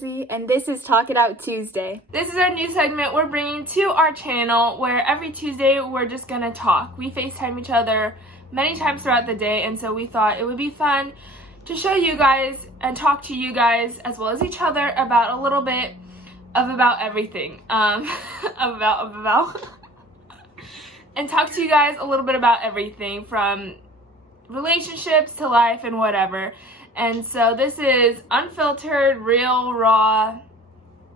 Lindsay, and this is Talk It Out Tuesday. This is our new segment we're bringing to our channel where every Tuesday we're just gonna talk. We FaceTime each other many times throughout the day, and so we thought it would be fun to show you guys and talk to you guys as well as each other about a little bit of about everything. About and talk to you guys a little bit about everything from relationships to life and whatever. And so this is unfiltered, real, raw,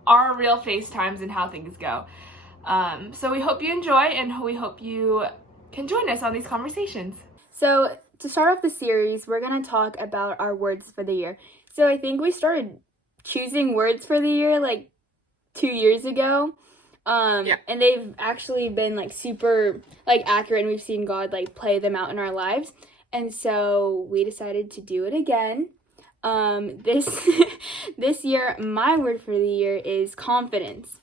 our real FaceTimes and how things go. So we hope you enjoy, and we hope you can join us on these conversations. So to start off the series, we're going to talk about our words for the year. So I think we started choosing words for the year like 2 years ago. And they've actually been super accurate, and we've seen God play them out in our lives. And so we decided to do it again. This year, my word for the year is confidence.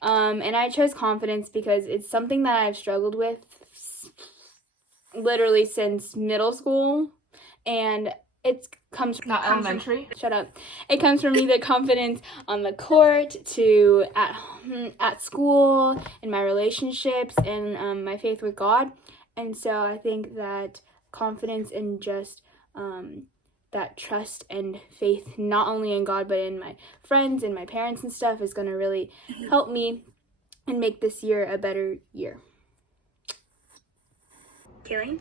And I chose confidence because it's something that I've struggled with literally since middle school. And it comes from... Not elementary. Shut up. It comes from either confidence on the court to at school, in my relationships, and my faith with God. And so I think that confidence and just that trust and faith, not only in God but in my friends and my parents and stuff, is going to really help me and make this year a better year. Kayleen?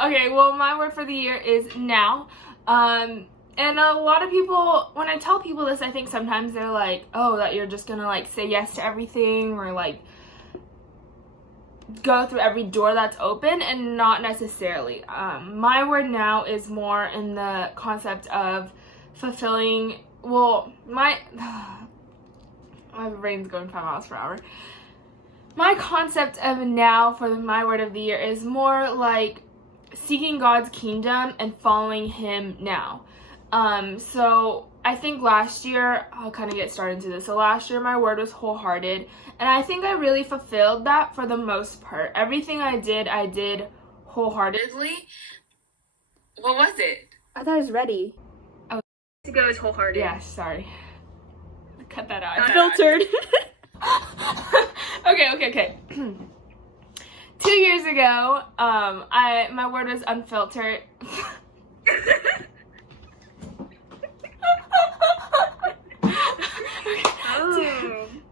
Okay, well, my word for the year is now. And a lot of people, when I tell people this, I think sometimes they're like, oh, that you're just gonna say yes to everything, or go through every door that's open, and not necessarily. My word now is more in the concept of fulfilling, my brain's going 5 miles per hour. My concept of now for my word of the year is more like seeking God's kingdom and following Him now. So I think last year, I'll kind of get started into this. So last year, my word was wholehearted, and I think I really fulfilled that for the most part. Everything I did wholeheartedly. What was it? I thought it was ready. Oh, to go is wholehearted. Yeah, sorry. Cut that out. Unfiltered. Okay. 2 years ago, my word was unfiltered.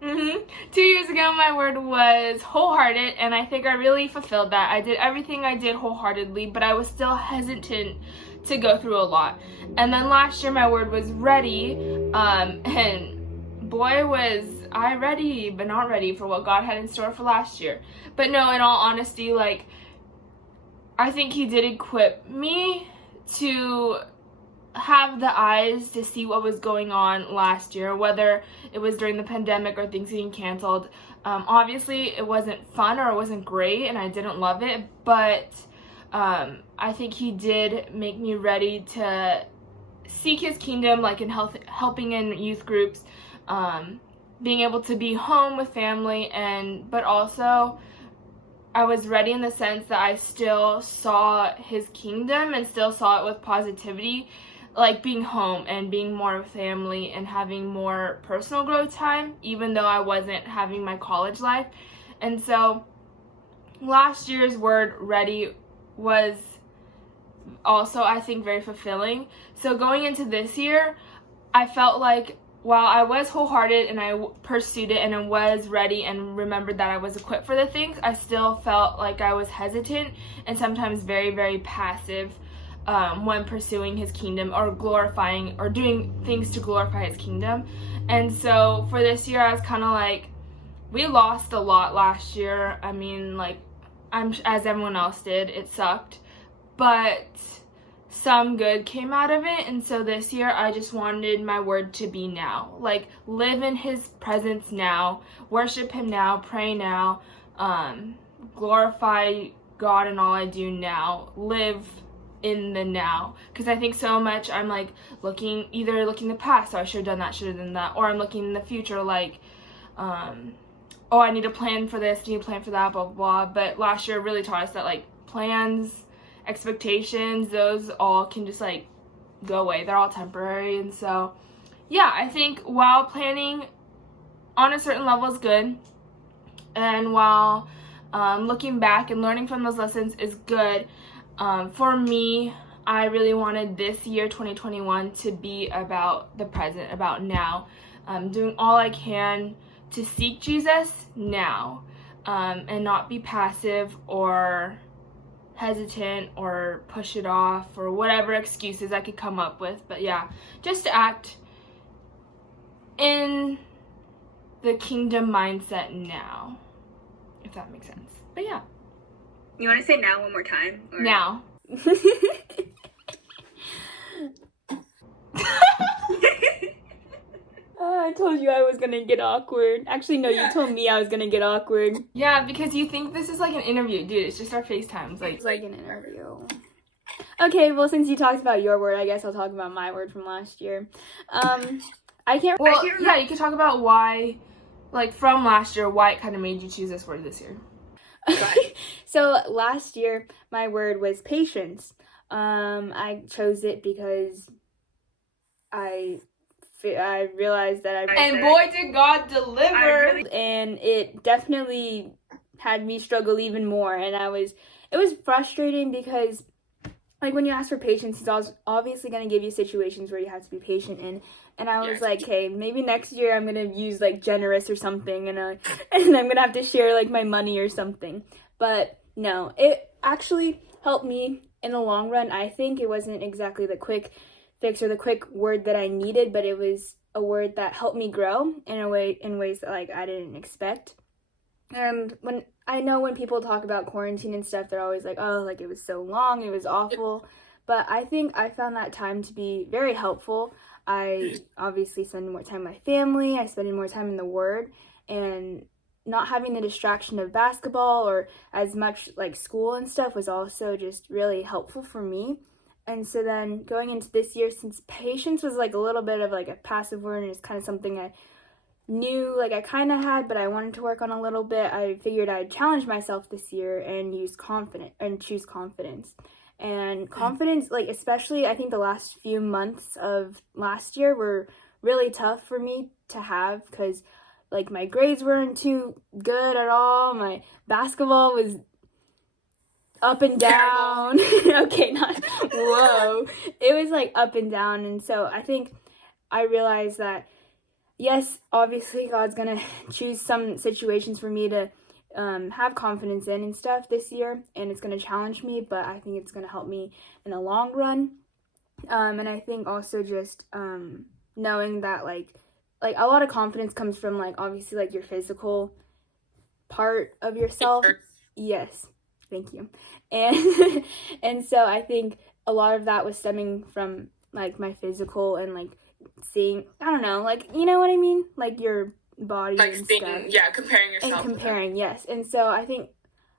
Mm-hmm. 2 years ago, my word was wholehearted, and I think I really fulfilled that. I did everything I did wholeheartedly, but I was still hesitant to go through a lot. And then last year, my word was ready, and boy, was I ready, but not ready for what God had in store for last year. But no, in all honesty, I think He did equip me to have the eyes to see what was going on last year, whether it was during the pandemic or things being canceled. Obviously, it wasn't fun or it wasn't great, and I didn't love it, but I think He did make me ready to seek His kingdom, in helping in youth groups, being able to be home with family, but also I was ready in the sense that I still saw His kingdom and still saw it with positivity, being home and being more with family and having more personal growth time, even though I wasn't having my college life. And so last year's word, ready, was also, I think, very fulfilling. So going into this year, I felt like while I was wholehearted and I pursued it and I was ready and remembered that I was equipped for the things, I still felt like I was hesitant and sometimes very, very passive when pursuing His kingdom or glorifying or doing things to glorify His kingdom. And so for this year, I was kind of we lost a lot last year. I mean, as everyone else did, it sucked, but some good came out of it. And so this year, I just wanted my word to be now. Live in His presence now, worship Him now, pray now, glorify God in all I do now, live in the now. Because I think so much I'm looking the past, so I should have done that, or I'm looking in the future oh, I need to plan for this, I need to plan for that, blah, blah, blah. But last year really taught us that plans, expectations, those all can just go away. They're all temporary. And so, yeah, I think while planning on a certain level is good, and while looking back and learning from those lessons is good, for me, I really wanted this year, 2021, to be about the present, about now. Doing all I can to seek Jesus now, and not be passive or hesitant or push it off or whatever excuses I could come up with. But yeah, just to act in the kingdom mindset now, if that makes sense. But yeah. You want to say now one more time? Or? Now. I told you I was gonna get awkward. Actually, no, Yeah. you told me I was gonna get awkward. Yeah, because you think this is like an interview. Dude, it's just our FaceTimes. It's like an interview. Okay, well, since you talked about your word, I guess I'll talk about my word from last year. I can't Well, remember. yeah, you could talk about why, like, from last year, why it kind of made you choose this word this year. So last year, my word was patience. I chose it because I realized that And boy, did God deliver! And it definitely had me struggle even more. And it was frustrating because, like, when you ask for patience, he's obviously going to give you situations where you have to be patient in. And I was like, okay, maybe next year I'm going to use, like, generous or something. And I'm going to have to share, like, my money or something. But no, it actually helped me in the long run. I think it wasn't exactly the quick fix or the quick word that I needed, but it was a word that helped me grow in ways that, like, I didn't expect. And when people talk about quarantine and stuff, they're always like, oh, like, it was so long, it was awful. But I think I found that time to be very helpful. I obviously spend more time with my family, I spend more time in the Word, and not having the distraction of basketball or as much, like, school and stuff was also just really helpful for me. And so then going into this year, since patience was, like, a little bit of, like, a passive word and it's kind of something I knew, like, I kind of had, but I wanted to work on a little bit, I figured I'd challenge myself this year and choose confidence. And confidence, like, especially I think the last few months of last year were really tough for me to have because, like, my grades weren't too good at all. My basketball was up and down. Okay, whoa. It was, like, up and down. And so I think I realized that, yes, obviously God's going to choose some situations for me to have confidence in and stuff this year. And it's going to challenge me, but I think it's going to help me in the long run. And I think also just knowing that, like a lot of confidence comes from, like, obviously, like, your physical part of yourself. Yes, thank you. And so I think a lot of that was stemming from, like, my physical and, like, seeing, I don't know, like, you know what I mean? Like, your body Like, and seeing, stuff. yeah, comparing yourself. And comparing, yes. And so I think,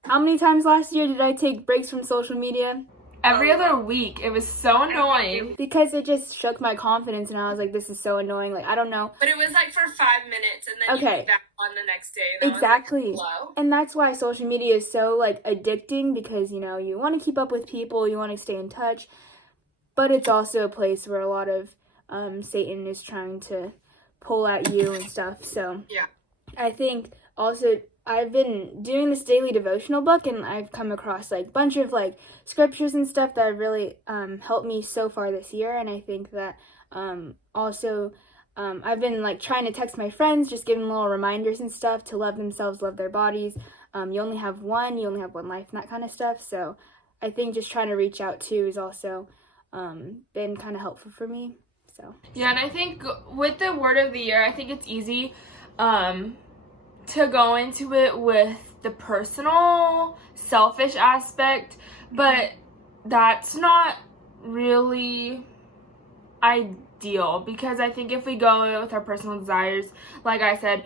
how many times last year did I take breaks from social media? Every other week. It was so annoying. Because it just shook my confidence, and I was like, this is so annoying. Like, I don't know. But it was like for 5 minutes, and then you be back on the next day. And Exactly. Was like, hello? And that's why social media is so, like, addicting, because, you know, you want to keep up with people, you want to stay in touch, but it's also a place where a lot of Satan is trying to pull at you and stuff. So yeah, I think also I've been doing this daily devotional book, and I've come across, like, a bunch of, like, scriptures and stuff that have really helped me so far this year. And I think that also I've been, like, trying to text my friends, just giving little reminders and stuff to love themselves, love their bodies. You only have one life, and that kind of stuff. So I think just trying to reach out too has also been kind of helpful for me. So yeah, and I think with the word of the year, I think it's easy to go into it with the personal, selfish aspect, but that's not really ideal, because I think if we go with our personal desires, like I said,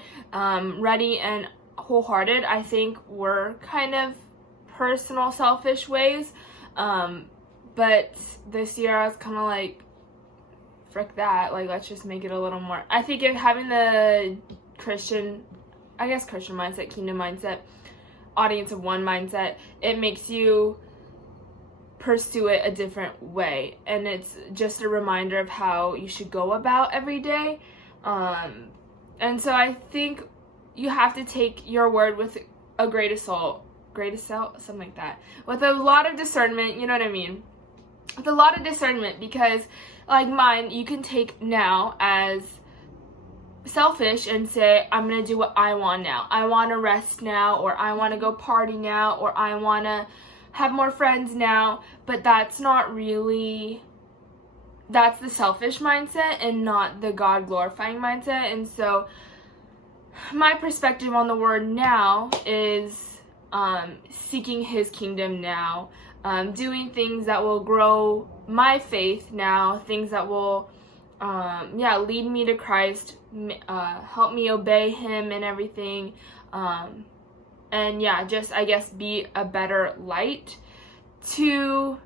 ready and wholehearted, I think we're kind of personal, selfish ways, but this year I was kind of like, frick that, like, let's just make it a little more. I think if having the Christian mindset, kingdom mindset, audience of one mindset, it makes you pursue it a different way. And it's just a reminder of how you should go about every day. And so I think you have to take your word with a great assault, something like that, with a lot of discernment, you know what I mean? With a lot of discernment, because like mine, you can take now as selfish and say, I'm gonna do what I want now. I want to rest now, or I want to go party now, or I want to have more friends now. But that's not really, that's the selfish mindset and not the God glorifying mindset. And so my perspective on the word now is seeking his kingdom now, doing things that will grow my faith now, things that will lead me to Christ, help me obey him and everything, and just, I guess, be a better light to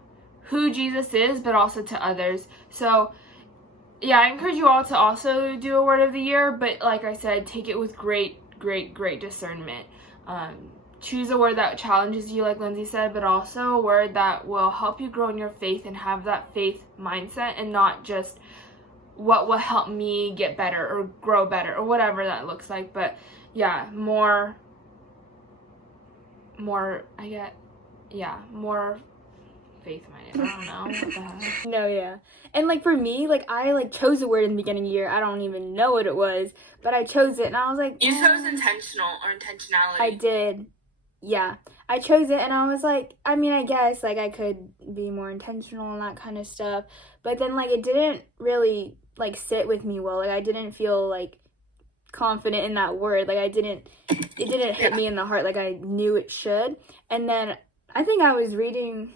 who Jesus is, but also to others. So I encourage you all to also do a word of the year, but like I said, take it with great discernment. Choose a word that challenges you, like Lindsay said, but also a word that will help you grow in your faith and have that faith mindset, and not just what will help me get better or grow better or whatever that looks like. But more faith minded. I don't know what the heck. No, yeah. And like for me, like I like chose a word in the beginning of the year. I don't even know what it was, but I chose it and I was like, You chose intentional or intentionality. I did. Yeah. I chose it and I was like, I mean, I guess like I could be more intentional and that kind of stuff. But then like it didn't really like sit with me well. Like I didn't feel like confident in that word. Like it didn't hit me in the heart like I knew it should. And then I think I was reading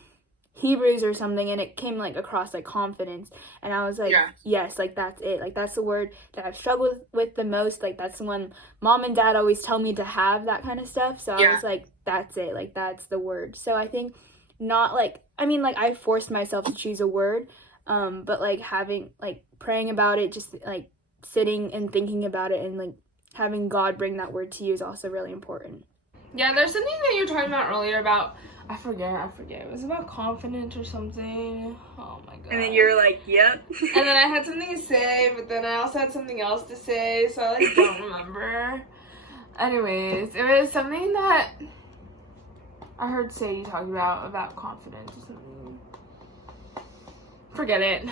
Hebrews or something, and it came like across like confidence, and I was like, yes, like that's it, like that's the word that I've struggled with the most. Like that's the one mom and dad always tell me to have, that kind of stuff. So I was like, that's it, like that's the word. So I think not like, I mean, like I forced myself to choose a word, but like having like praying about it, just like sitting and thinking about it, and like having God bring that word to you is also really important. Yeah, there's something that you were talking about earlier about, I forget. It was about confidence or something. Oh my god. And then you're like, yep. And then I had something to say, but then I also had something else to say, so I like don't remember. Anyways, it was something that I heard Sadie talk about confidence or something. Forget it.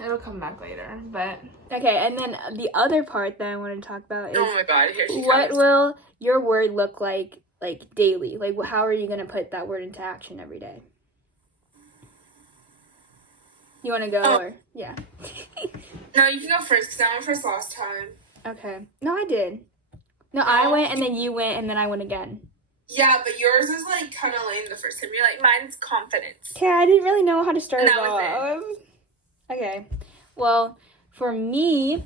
It'll come back later, but... Okay, and then the other part that I want to talk about is... Oh my god, here she comes. What will your word look like daily? Like, how are you going to put that word into action every day? You want to go, or... Yeah. No, you can go first, because I went first last time. Okay. No, I did. No, I went, and then you went, and then I went again. Yeah, but yours is, like, kind of lame the first time. You're like, mine's confidence. Okay, I didn't really know how to start And it that off. was it. Okay. Well, for me,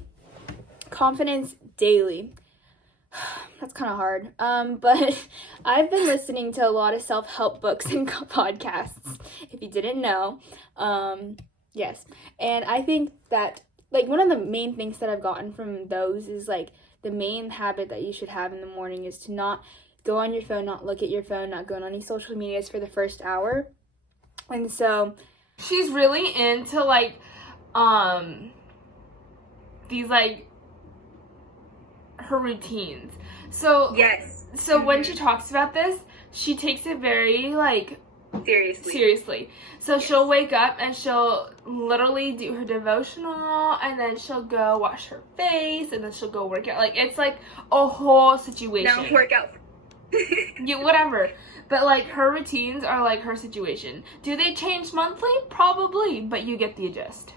confidence daily. That's kind of hard. But I've been listening to a lot of self-help books and podcasts, if you didn't know. Yes. And I think that, like, one of the main things that I've gotten from those is, like, the main habit that you should have in the morning is to not go on your phone, not look at your phone, not go on any social medias for the first hour. And so... She's really into, like, these, like, her routines. So Yes. So when she talks about this, she takes it very, like, seriously. So she'll wake up and she'll literally do her devotional, and then she'll go wash her face, and then she'll go work out. Like, it's like a whole situation. Now work out. Whatever. But, like, her routines are like her situation. Do they change monthly? Probably, but you get the gist.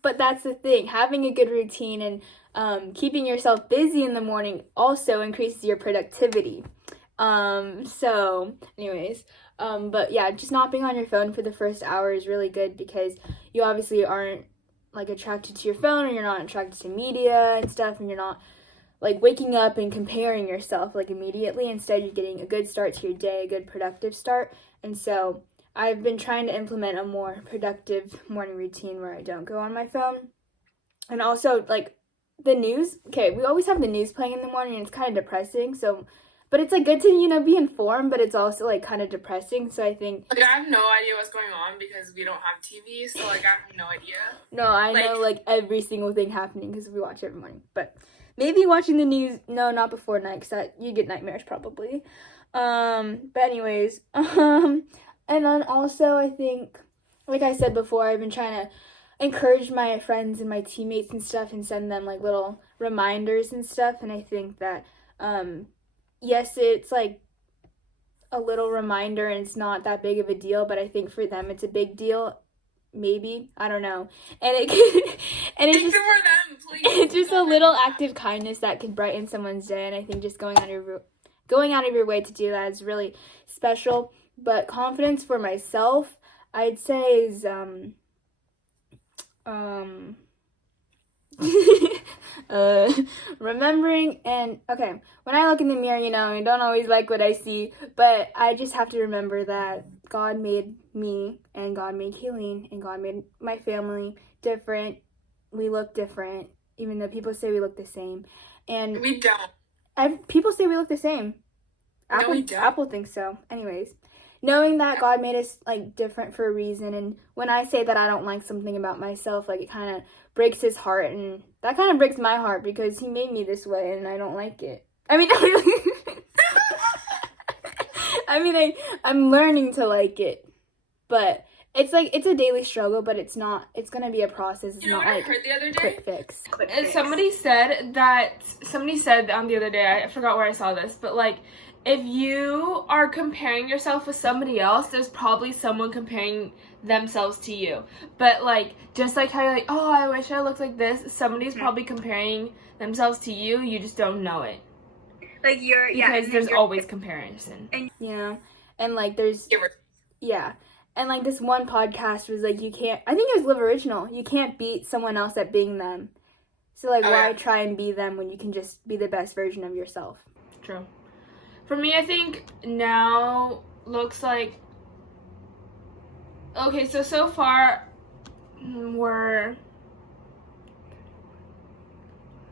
But that's the thing. Having a good routine and keeping yourself busy in the morning also increases your productivity. So, anyways, but yeah, just not being on your phone for the first hour is really good, because you obviously aren't, like, attracted to your phone, or you're not attracted to media and stuff, and you're not, like, waking up and comparing yourself, like, immediately. Instead, you're getting a good start to your day, a good productive start. And so I've been trying to implement a more productive morning routine where I don't go on my phone. And also, like, the news. Okay, we always have the news playing in the morning, and it's kind of depressing. So But it's, like, good to, you know, be informed, but it's also, like, kind of depressing. So I think... Like, I have no idea what's going on because we don't have TV, so, like, I have no idea. No, I know, like, every single thing happening because we watch every morning. But maybe watching the news... No, not before night because you get nightmares probably. But anyways, and then also I think, like I said before, I've been trying to encourage my friends and my teammates and stuff and send them, like, little reminders and stuff. And I think that, yes, it's, like, a little reminder and it's not that big of a deal, but I think for them it's a big deal. Maybe, I don't know. And it's just for them, please. It's just a little act of kindness that can brighten someone's day. And I think just going out of your way to do that is really special. But confidence for myself, I'd say is remembering. And okay, when I look in the mirror, you know, I don't always like what I see, but I just have to remember that God made me and God made Kayleen and God made my family different. We look different, even though people say we look the same. And we don't. People say we look the same. No, we don't. Apple thinks so. Anyways, knowing that God made us, like, different for a reason, and when I say that I don't like something about myself, like, it kind of breaks his heart, and that kind of breaks my heart because he made me this way and I don't like it. I mean, I'm learning to like it, but it's like, it's a daily struggle, but it's gonna be a process. It's you know not what like I heard the other day? quick fix. Somebody said on the other day, I forgot where I saw this, but, like, if you are comparing yourself with somebody else, there's probably someone comparing themselves to you. But, like, just like how you're like, oh, I wish I looked like this, somebody's probably comparing themselves to you, you just don't know it. Like, Because there's always comparison. And You know? And, like, there's... Yeah. And, like, this one podcast was like, you can't... I think it was Live Original. You can't beat someone else at being them. So, like, why try and be them when you can just be the best version of yourself? True. For me, I think now looks like... Okay, so far, we're...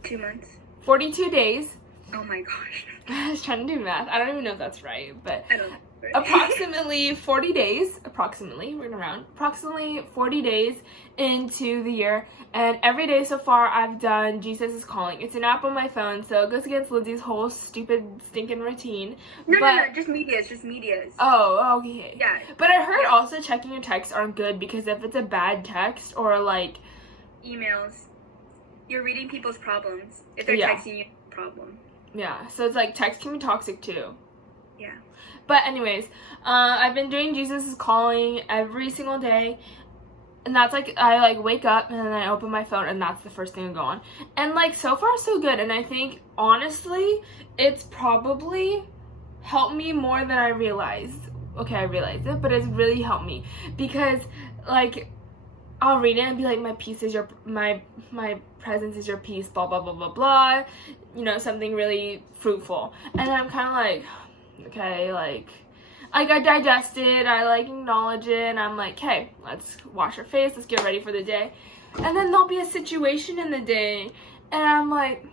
2 months. 42 days. Oh my gosh. I was trying to do math. I don't even know if that's right, but... I don't know. Approximately 40 days, we're gonna round, approximately 40 days into the year, and every day so far I've done Jesus is Calling. It's an app on my phone, so it goes against Lindsay's whole stupid stinking routine. No, just medias. Oh, okay. Yeah. But I heard also checking your texts aren't good because if it's a bad text or, like... Emails. You're reading people's problems. If they're texting you, problem. Yeah, so it's like text can be toxic too. Yeah. But anyways, I've been doing Jesus is Calling every single day. And that's like, I like wake up and then I open my phone and that's the first thing I go on. And like so far so good. And I think honestly, it's probably helped me more than I realized. Okay, I realized it, but it's really helped me. Because like, I'll read it and be like, my peace is your, my presence is your peace, blah, blah, blah, blah, blah. You know, something really fruitful. And I'm kind of like... Okay, like I digest it, I like acknowledge it, and I'm like, hey, let's wash our face, let's get ready for the day. And then there'll be a situation in the day, and I'm like,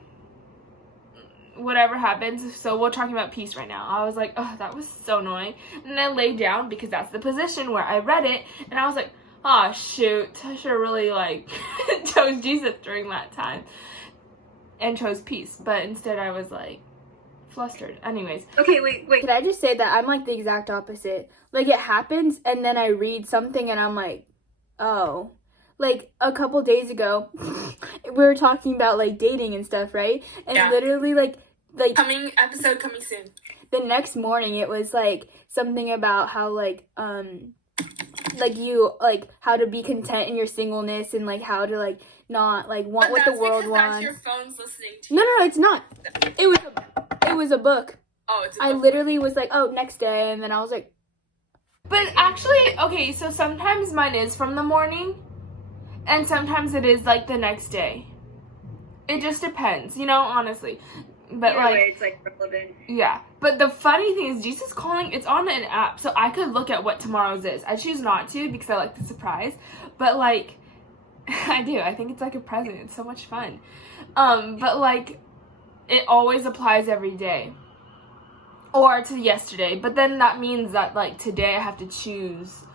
whatever happens. So we're talking about peace right now. I was like, oh, that was so annoying. And I lay down because that's the position where I read it, and I was like, oh shoot, I should have really like chose Jesus during that time and chose peace. But instead I was like flustered. Anyways. Okay, wait. Could I just say that I'm like the exact opposite? Like it happens and then I read something and I'm like, oh. Like a couple days ago, we were talking about like dating and stuff, right? And literally like episode coming soon. The next morning it was like something about how like you like how to be content in your singleness and like how to like not like want what the world wants. That's your phone's listening to you. No, it's not. It was a book. Oh, it's a book. I literally was like, oh, next day, and then I was like. But actually, okay, so sometimes mine is from the morning, and sometimes it is like the next day. It just depends, you know, honestly. But either way, it's like relevant. Yeah. But the funny thing is, Jesus Calling, it's on an app, so I could look at what tomorrow's is. I choose not to because I like the surprise. But like, I do. I think it's like a present. It's so much fun. But like, it always applies every day. or to yesterday. But then that means that, like, today I have to choose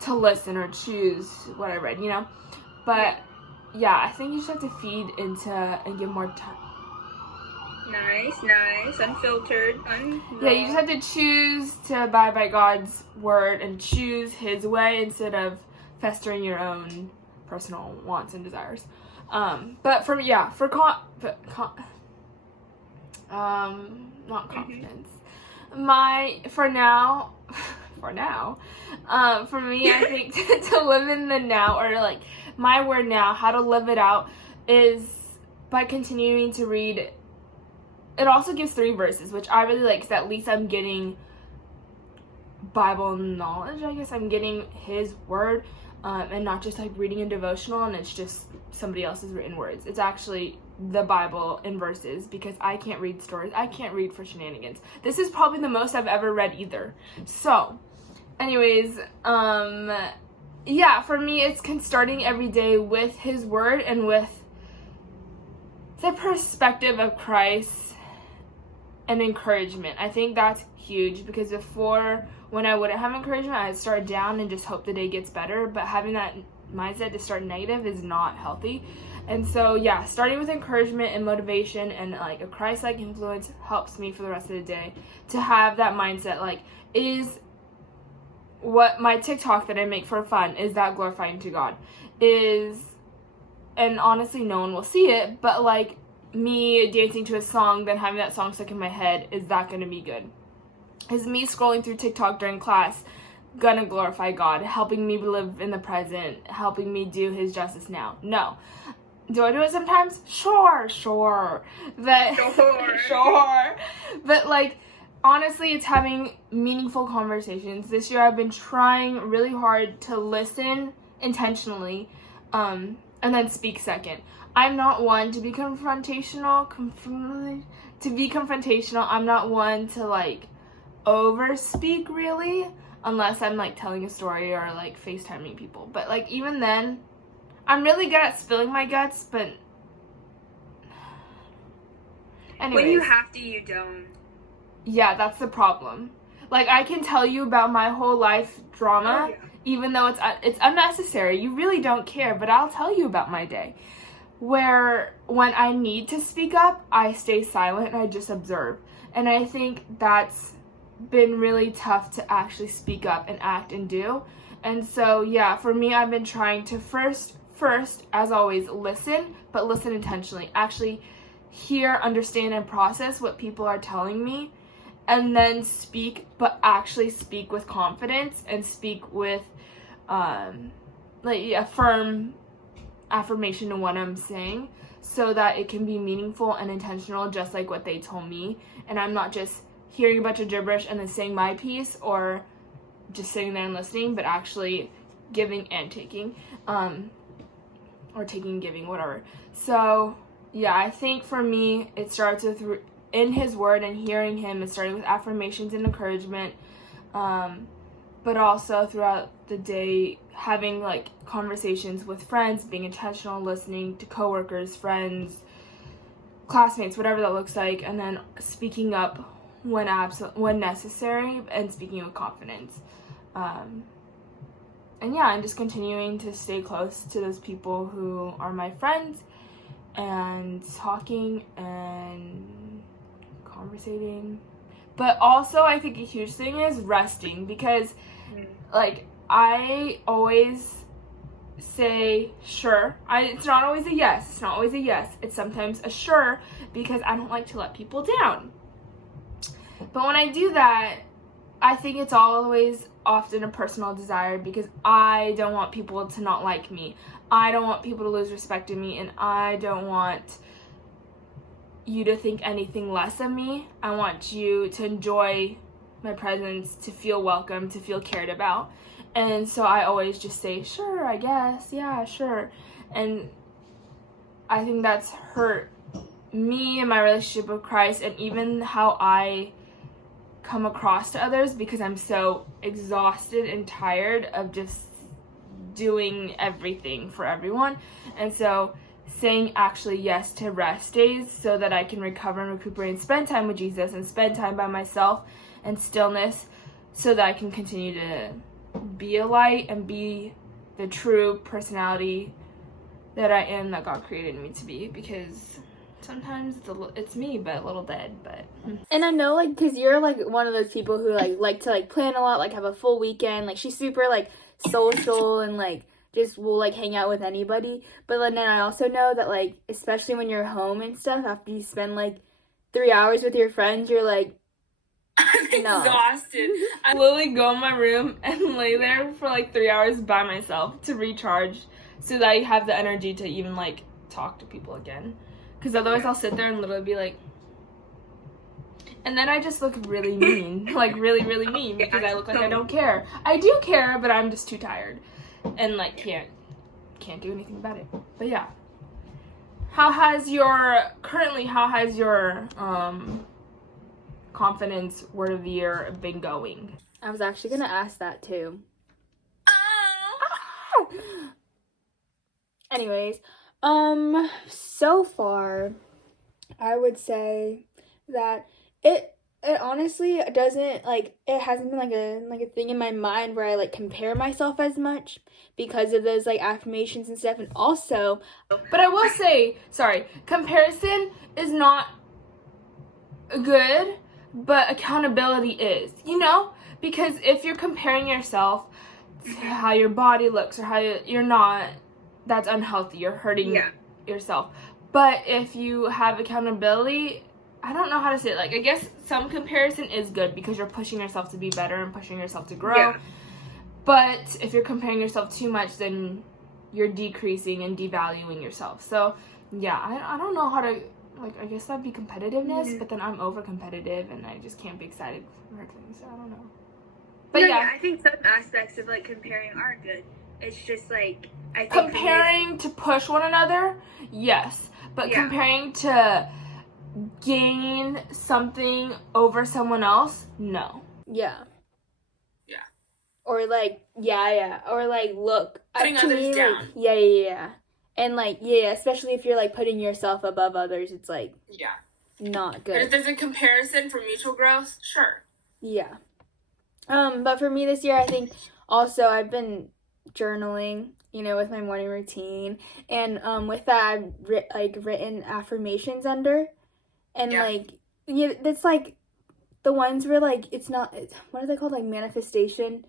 to listen or choose what I read, you know? But yeah, I think you just have to feed into and give more time. Nice. Unfiltered. Yeah, you just have to choose to abide by God's word and choose His way instead of festering your own personal wants and desires. But not confidence. For me, I think to live in the now, or like my word now, how to live it out is by continuing to read. It also gives 3 verses, which I really like, because at least I'm getting Bible knowledge, I guess. I'm getting His word, and not just like reading a devotional and it's just somebody else's written words. It's actually the Bible in verses, because I can't read stories. I can't read for shenanigans. This is probably the most I've ever read either. So, anyways, yeah, for me, it's starting every day with His word and with the perspective of Christ and encouragement. I think that's huge, because before, when I wouldn't have encouragement, I'd start down and just hope the day gets better. But having that mindset to start negative is not healthy. And so, yeah, starting with encouragement and motivation and like a Christ-like influence helps me for the rest of the day to have that mindset. Like, is what my TikTok that I make for fun, is that glorifying to God? And honestly, no one will see it, but like me dancing to a song, then having that song stuck in my head, is that going to be good? Is me scrolling through TikTok during class gonna glorify God, helping me live in the present, helping me do His justice now? No. Do I do it sometimes? Sure. But sure. But like, honestly, it's having meaningful conversations. This year I've been trying really hard to listen intentionally, and then speak second. I'm not one to be confrontational. I'm not one to like overspeak really, unless I'm like telling a story or like FaceTiming people. But like, even then, I'm really good at spilling my guts, but anyways. When you have to, you don't. Yeah, that's the problem. Like, I can tell you about my whole life drama, even though it's unnecessary. You really don't care, but I'll tell you about my day. Where when I need to speak up, I stay silent and I just observe. And I think that's been really tough to actually speak up and act and do. And so, yeah, for me, I've been trying to first, as always, listen, but listen intentionally. Actually hear, understand, and process what people are telling me, and then speak, but actually speak with confidence and speak with like a firm affirmation to what I'm saying, so that it can be meaningful and intentional, just like what they told me. And I'm not just hearing a bunch of gibberish and then saying my piece, or just sitting there and listening, but actually giving and taking, or taking and giving, whatever. So yeah, I think for me, it starts with in His word and hearing Him, and starting with affirmations and encouragement, but also throughout the day, having like conversations with friends, being intentional, listening to coworkers, friends, classmates, whatever that looks like, and then speaking up when necessary, and speaking with confidence. And yeah, I'm just continuing to stay close to those people who are my friends, and talking and conversating. But also, I think a huge thing is resting, because like, I always say sure. It's not always a yes. It's sometimes a sure, because I don't like to let people down. But when I do that, I think it's always often a personal desire, because I don't want people to not like me. I don't want people to lose respect to me, and I don't want you to think anything less of me. I want you to enjoy my presence, to feel welcome, to feel cared about. And so I always just say, sure, I guess, yeah, sure. And I think that's hurt me and my relationship with Christ, and even how I come across to others, because I'm so exhausted and tired of just doing everything for everyone. And so saying actually yes to rest days so that I can recover and recuperate and spend time with Jesus and spend time by myself and stillness so that I can continue to be a light and be the true personality that I am, that God created me to be, because sometimes it's me, but a little dead, but. And I know, like, because you're, like, one of those people who, like to, like, plan a lot, like, have a full weekend. Like, she's super, like, social and, like, just will, like, hang out with anybody. But then I also know that, like, especially when you're home and stuff, after you spend, like, 3 hours with your friends, you're, like, I'm no. exhausted. I literally go in my room and lay there for, like, 3 hours by myself to recharge so that I have the energy to even, like, talk to people again. Because otherwise I'll sit there and literally be like, and then I just look really mean, like really, really mean, because I look like I don't care. I do care, but I'm just too tired and like can't do anything about it. But yeah, how has your confidence word of the year been going? I was actually gonna ask that too. Anyways, so far, I would say that it honestly doesn't, like, it hasn't been like a thing in my mind where I like compare myself as much because of those like affirmations and stuff. And also, but I will say, sorry, comparison is not good, but accountability is, you know? Because if you're comparing yourself to how your body looks or how you're not, that's unhealthy. You're hurting yourself. But if you have accountability, I don't know how to say it. Like, I guess some comparison is good because you're pushing yourself to be better and pushing yourself to grow. Yeah. But if you're comparing yourself too much, then you're decreasing and devaluing yourself. So, yeah, I don't know how to, like, I guess that'd be competitiveness, but then I'm over competitive and I just can't be excited for things. So I don't know. But yeah, I think some aspects of like comparing are good. It's just like, I think comparing to push one another, yes. But comparing to gain something over someone else, no. Yeah. Or like, or like, look, putting others down. Like, and like, especially if you're like putting yourself above others, it's like, not good. But if there's a comparison for mutual growth, sure. Yeah. But for me this year, I think also I've been journaling, you know, with my morning routine, and with that I've written affirmations under, and like, that's like the ones where like it's what are they called, like manifestation.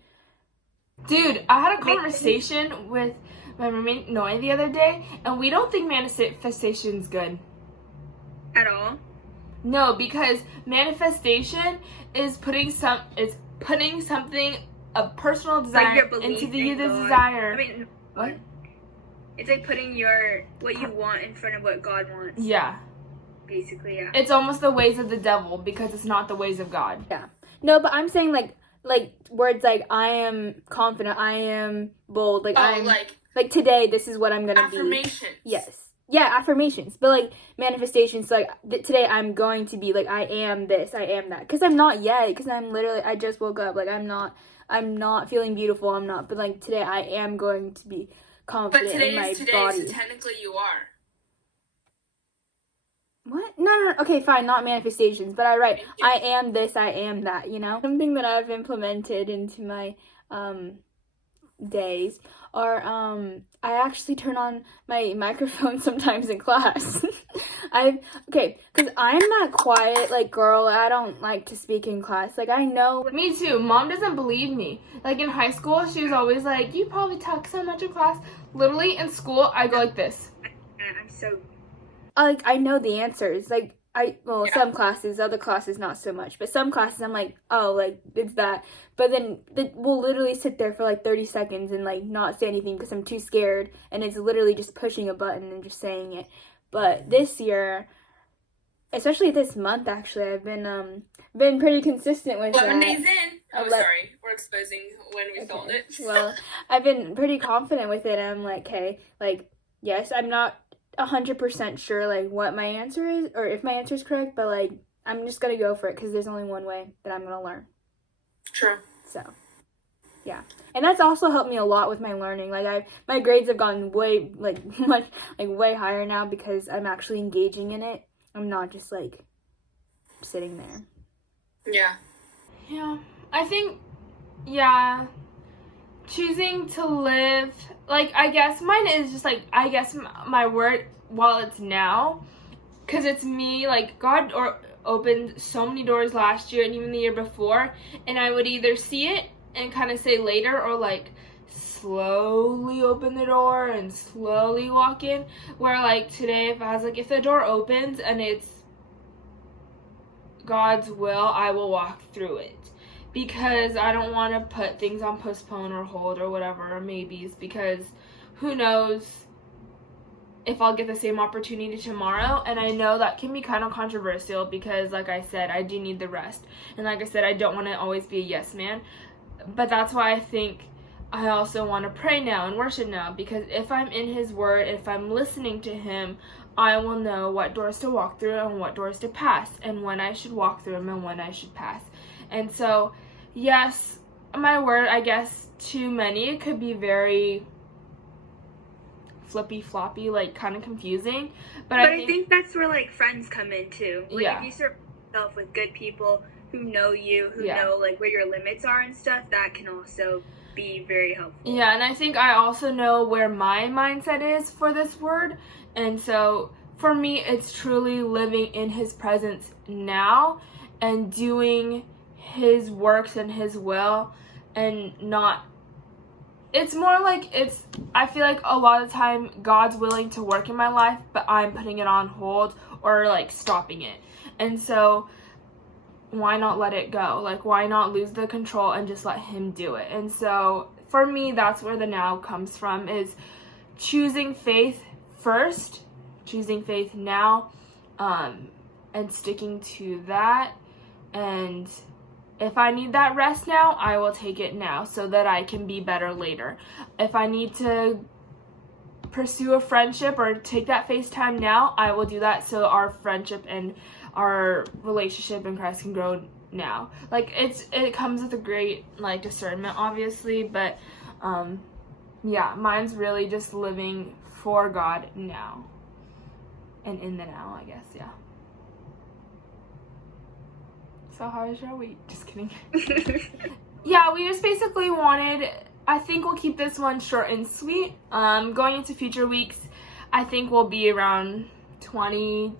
Dude, I had a conversation with my roommate Noe the other day, and we don't think manifestation's good. At all? No, because manifestation is putting something of personal desire like into the desire. I mean, what? It's like putting what you want in front of what God wants. Yeah. Basically, yeah. It's almost the ways of the devil because it's not the ways of God. Yeah. No, but I'm saying like words like I am confident, I am bold, like I'm like today this is what I'm gonna be. Affirmations. Yes. Yeah, affirmations. But like manifestations, like today I'm going to be, like, I am this, I am that. Because I'm not yet, because I just woke up. Like I'm not feeling beautiful, I'm not. But like today I am going to be confident in my body. So technically you are. What? No. Okay, fine, not manifestations, but I write, I am this, I am that, you know? Something that I've implemented into my days are, I actually turn on my microphone sometimes in class. Because I'm not quiet, like, girl, I don't like to speak in class. Like, I know. Me too. Mom doesn't believe me. Like, in high school, she was always like, you probably talk so much in class. Literally, in school, I go like this. I'm so... Like, I know the answers. Like, some classes, other classes not so much. But some classes I'm like, oh, like, it's that. But then we'll literally sit there for like 30 seconds and like not say anything because I'm too scared. And it's literally just pushing a button and just saying it. But this year, especially this month, actually, I've been pretty consistent with 11 that. days in. Oh, sorry. We're exposing when we filmed it. Well, I've been pretty confident with it. I'm like, okay, like, yes, I'm not 100% sure like what my answer is or if my answer is correct, but like I'm just gonna go for it because there's only one way that I'm gonna learn. True. So Yeah. And that's also helped me a lot with my learning. Like my grades have gotten way way higher now because I'm actually engaging in it. I'm not just like sitting there. Yeah. Yeah. I think, yeah, choosing to live, like, I guess mine is just like, I guess my word, while it's now, because it's me, like, God opened so many doors last year and even the year before, and I would either see it and kind of say later, or like slowly open the door and slowly walk in, where like today, if the door opens and it's God's will, I will walk through it, because I don't want to put things on postpone or hold or whatever, or maybes, because who knows if I'll get the same opportunity tomorrow. And I know that can be kind of controversial because, like I said, I do need the rest, and like I said, I don't want to always be a yes man. But that's why I think I also want to pray now and worship now, because if I'm in his word, if I'm listening to him, I will know what doors to walk through and what doors to pass, and when I should walk through them and when I should pass. And so, yes, my word, I guess, to many, it could be very flippy floppy, like kind of confusing. But I think that's where like friends come in too. Like, yeah. If you surround yourself with good people who know you, who Yeah. know like where your limits are and stuff, that can also be very helpful. Yeah, and I think I also know where my mindset is for this word. And so for me, it's truly living in his presence now and doing his works and his will, and not, it's more like I feel like a lot of the time God's willing to work in my life, but I'm putting it on hold or like stopping it. And so why not let it go? Like, why not lose the control and just let him do it? And so for me, that's where the now comes from, is choosing faith first, choosing faith now, and sticking to that. And if I need that rest now, I will take it now so that I can be better later. If I need to pursue a friendship or take that FaceTime now, I will do that so our friendship and our relationship in Christ can grow now. Like, it comes with a great like discernment, obviously, but yeah, mine's really just living for God now and in the now, I guess. Yeah. So how was your week? Just kidding. Yeah, we just basically wanted, I think we'll keep this one short and sweet. Going into future weeks, I think we'll be around 20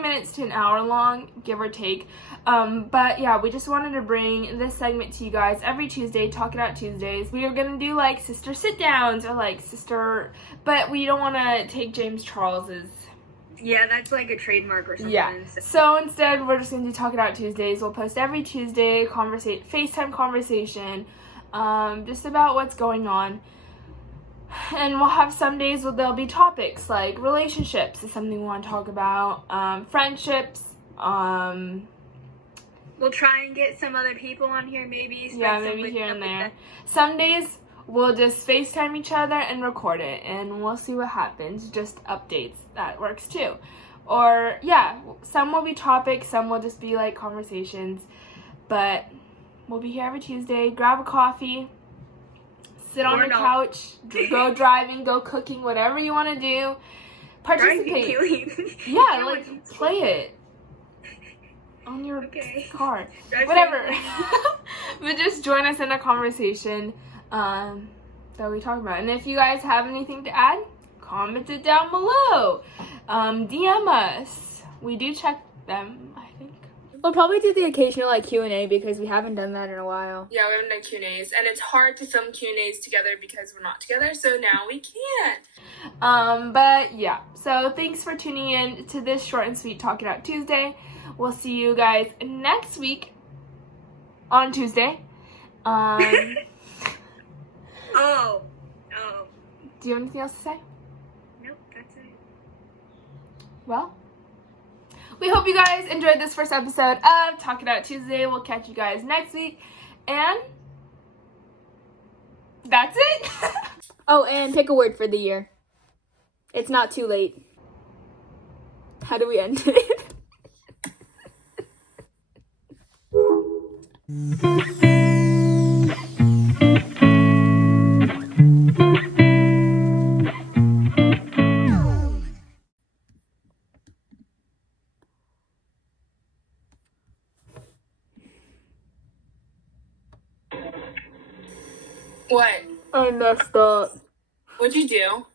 minutes to an hour long, give or take. But yeah, we just wanted to bring this segment to you guys every Tuesday, Talk It Out Tuesdays. We are gonna do like sister sit downs or like sister, but we don't want to take James Charles's. Yeah, that's like a trademark or something. Yeah. So instead, we're just gonna do Talk It Out Tuesdays. We'll post every Tuesday, FaceTime conversation, just about what's going on. And we'll have some days where there'll be topics like relationships is something we want to talk about, friendships. We'll try and get some other people on here, maybe. Yeah, maybe here and there. Some days we'll just FaceTime each other and record it, and we'll see what happens. Just updates. That works too. Or, yeah, some will be topics, some will just be like conversations. But we'll be here every Tuesday. Grab a coffee. Sit on the couch, go driving, go cooking, whatever you want to do. Participate. Yeah, like, play it on your car. Whatever. But just join us in a conversation that we talk about. And if you guys have anything to add, comment it down below. DM us. We do check them, I think. We'll probably do the occasional like Q&A because we haven't done that in a while. Yeah, we haven't done Q&As, and it's hard to film Q&As together because we're not together, so now we can. But yeah, so thanks for tuning in to this short and sweet Talk It Out Tuesday. We'll see you guys next week on Tuesday. Oh. Do you have anything else to say? Nope, that's it. Well, we hope you guys enjoyed this first episode of Talk It Out Tuesday. We'll catch you guys next week. And that's it. Oh, and pick a word for the year. It's not too late. How do we end it? What? I messed up. What'd you do?